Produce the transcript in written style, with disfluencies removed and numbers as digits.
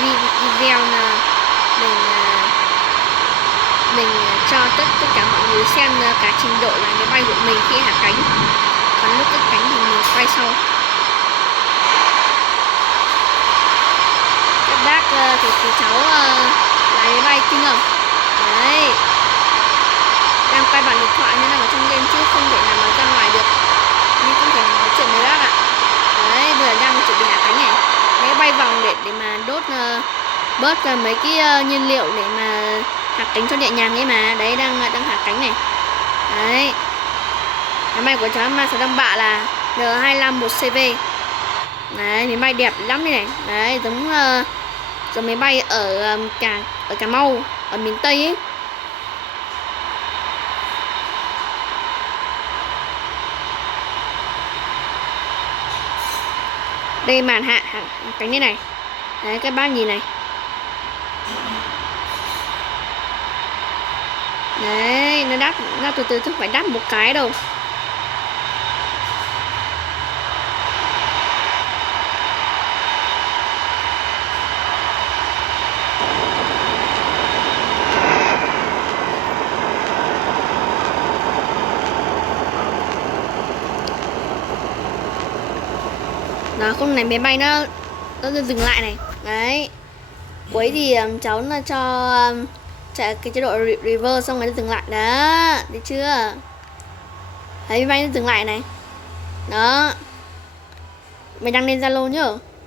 video là mình cho tất cả mọi người xem cả trình độ là máy bay của mình khi hạ cánh, còn lúc cất cánh thì mình quay sau. Các bác thì cháu lái máy bay kinh không? Đấy, đang quay bằng điện thoại nên là ở trong game chứ không thể nào mà ra ngoài được, nhưng không thể nào nói chuyện với bác ạ. Đấy, bây giờ đang chuẩn bị hạ cánh này, máy bay vòng để mà đốt bớt mấy cái nhiên liệu để mà hạ cánh cho nhẹ nhàng ấy mà. Đấy, đang hạ cánh này. Đấy, máy bay của cháu Mazda bạ là N251CV. Đấy, máy bay đẹp lắm đây này. Đấy, giống máy bay ở Cà Mau, ở miền Tây ấy. Đây màn hạ cánh đây này. Đấy, các bác nhìn này. Đấy, nó từ từ, không phải đáp một cái đâu. Đó, con này máy bay nó dừng lại này. Đấy, cuối thì cháu là cho chạy cái chế độ reverse xong rồi nó dừng lại đó, được chưa? Thấy máy bay nó dừng lại này. Đó, mình đăng lên Zalo nhá.